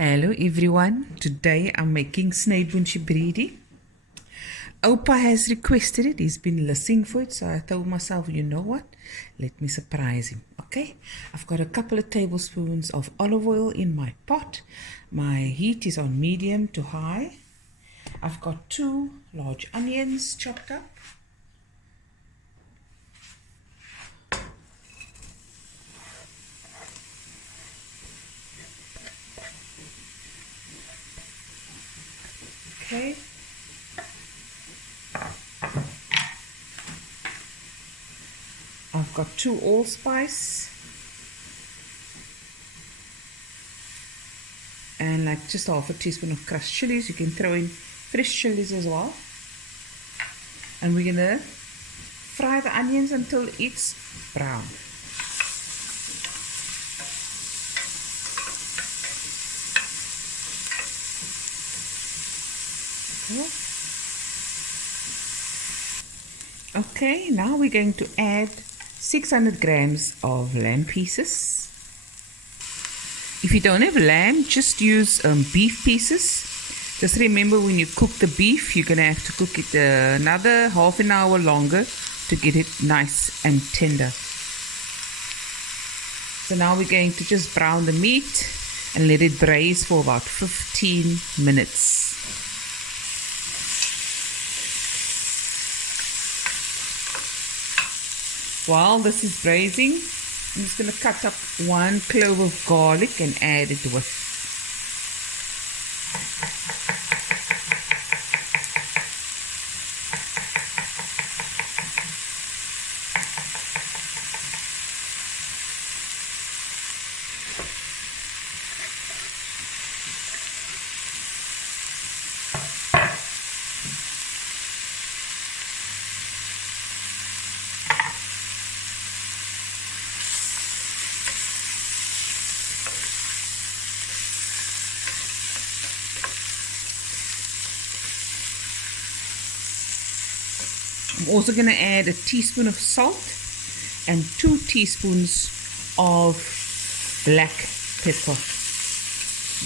Hello everyone, today I'm making snyboensjebredi. Opa has requested it, he's been listening for it, so I told myself, you know what, let me surprise him. Okay, I've got a couple of tablespoons of olive oil in my pot. My heat is on medium to high. I've got 2 large onions chopped up. Okay. I've got 2 allspice and like just half a teaspoon of crushed chilies. You can throw in fresh chilies as well. And we're gonna fry the onions until it's brown. Okay, now we're going to add 600 grams of lamb pieces. If you don't have lamb, just use beef pieces. Just remember, when you cook the beef, you're going to have to cook it another half an hour longer to get it nice and tender. So now we're going to just brown the meat and let it braise for about 15 minutes. While this is braising, I'm just going to cut up 1 clove of garlic and add it with. I'm also going to add a teaspoon of salt and 2 teaspoons of black pepper.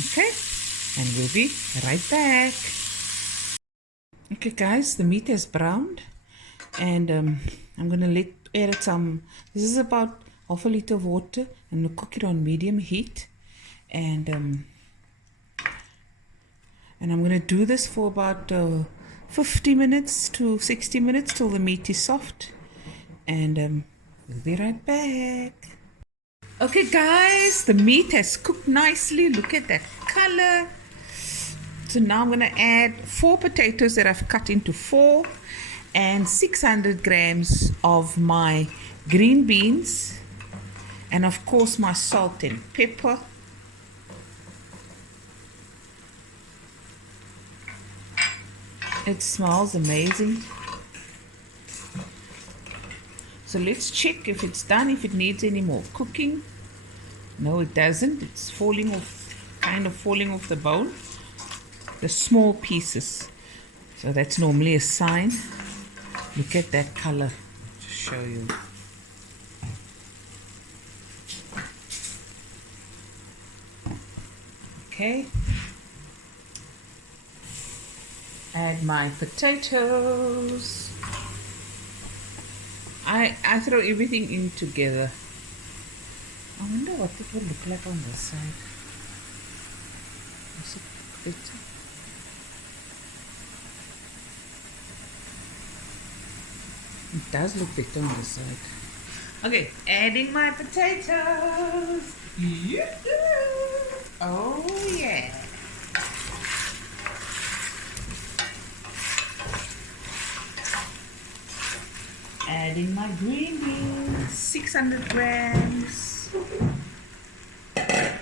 Okay, and we'll be right back. Okay guys, the meat has browned and I'm going to add some, this is about half a liter of water, and we'll cook it on medium heat. And I'm going to do this for about 50 minutes to 60 minutes till the meat is soft, and we'll be right back. Okay guys, the meat has cooked nicely. Look at that color. So now I'm going to add 4 potatoes that I've cut into 4 and 600 grams of my green beans, and of course my salt and pepper. It smells amazing. So let's check if it's done, if it needs any more cooking. No, it doesn't. It's falling off, kind of falling off the bone, the small pieces. So that's normally a sign. Look at that color. Just show you. Okay. Add my potatoes. I throw everything in together. I wonder what it will look like on this side. Is it better? It does look better on this side. Okay, adding my potatoes. Yeah. Oh yeah. Adding my green beans, 600 grams. And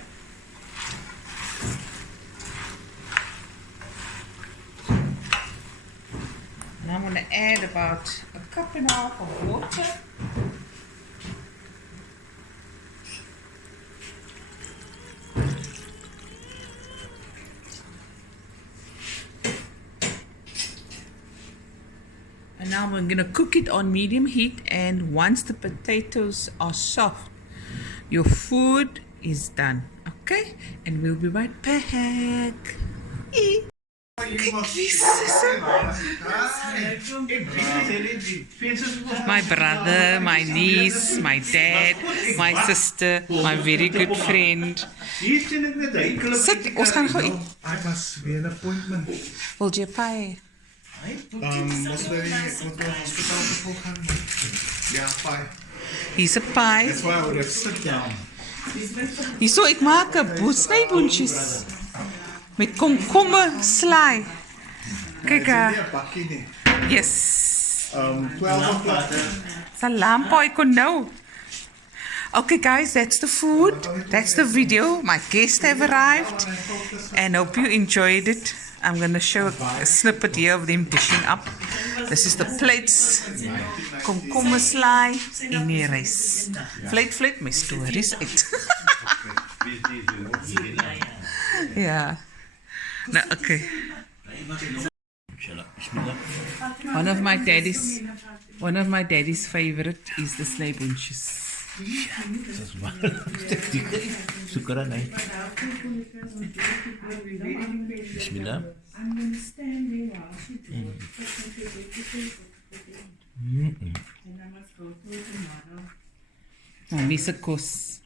I'm going to add about 1.5 cups of water. And now we're going to cook it on medium heat, and once the potatoes are soft, your food is done. Okay, and we'll be right back. My brother, my niece, my dad, my sister, my very good friend. Sit, ons gaan gou eet. I was weer 'n appointment. Wil jy pie? Was by die hospitaal gevolg gaan. Ja, pie. Hier's 'n pie. That's why I would have sit down. Hierso ek maak 'n boesnyboontjies met komkommer slaai. Kyk Nee, bakkie nie. yes. 12 o'clock. Salam po no. Okay guys, that's the food. That's the video. My guests have arrived and hope you enjoyed it. I'm going to show a snippet here of them dishing up. This is the plates. Komkommer slaai en die rys. Vlet my stories uit. Yeah. No, okay. One of my daddy's favorite is the slijboontjes. Syukuran ay. Bismillah. Mami se kos.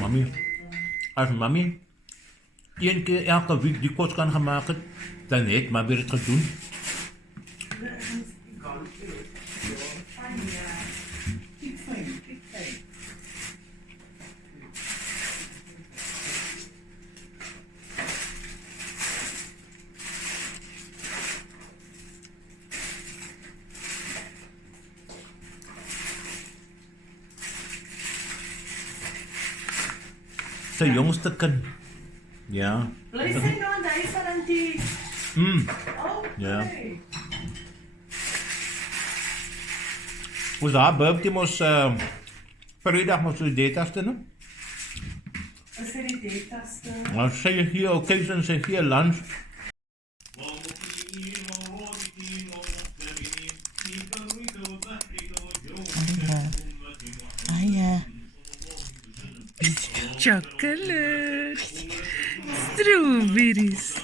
Mami. As mami een keer elke week die kos kan gemaak het, dan het maar weer het gedoen. Sy jongste kind. Ja. Bly sy nou aan die van Auntie? Ja. Ons daar birthday mos Vrydag mos die dataste, no? Is dit die dataste? Nou sy hier occasion sy hier lunch. Chocolate. Strawberries.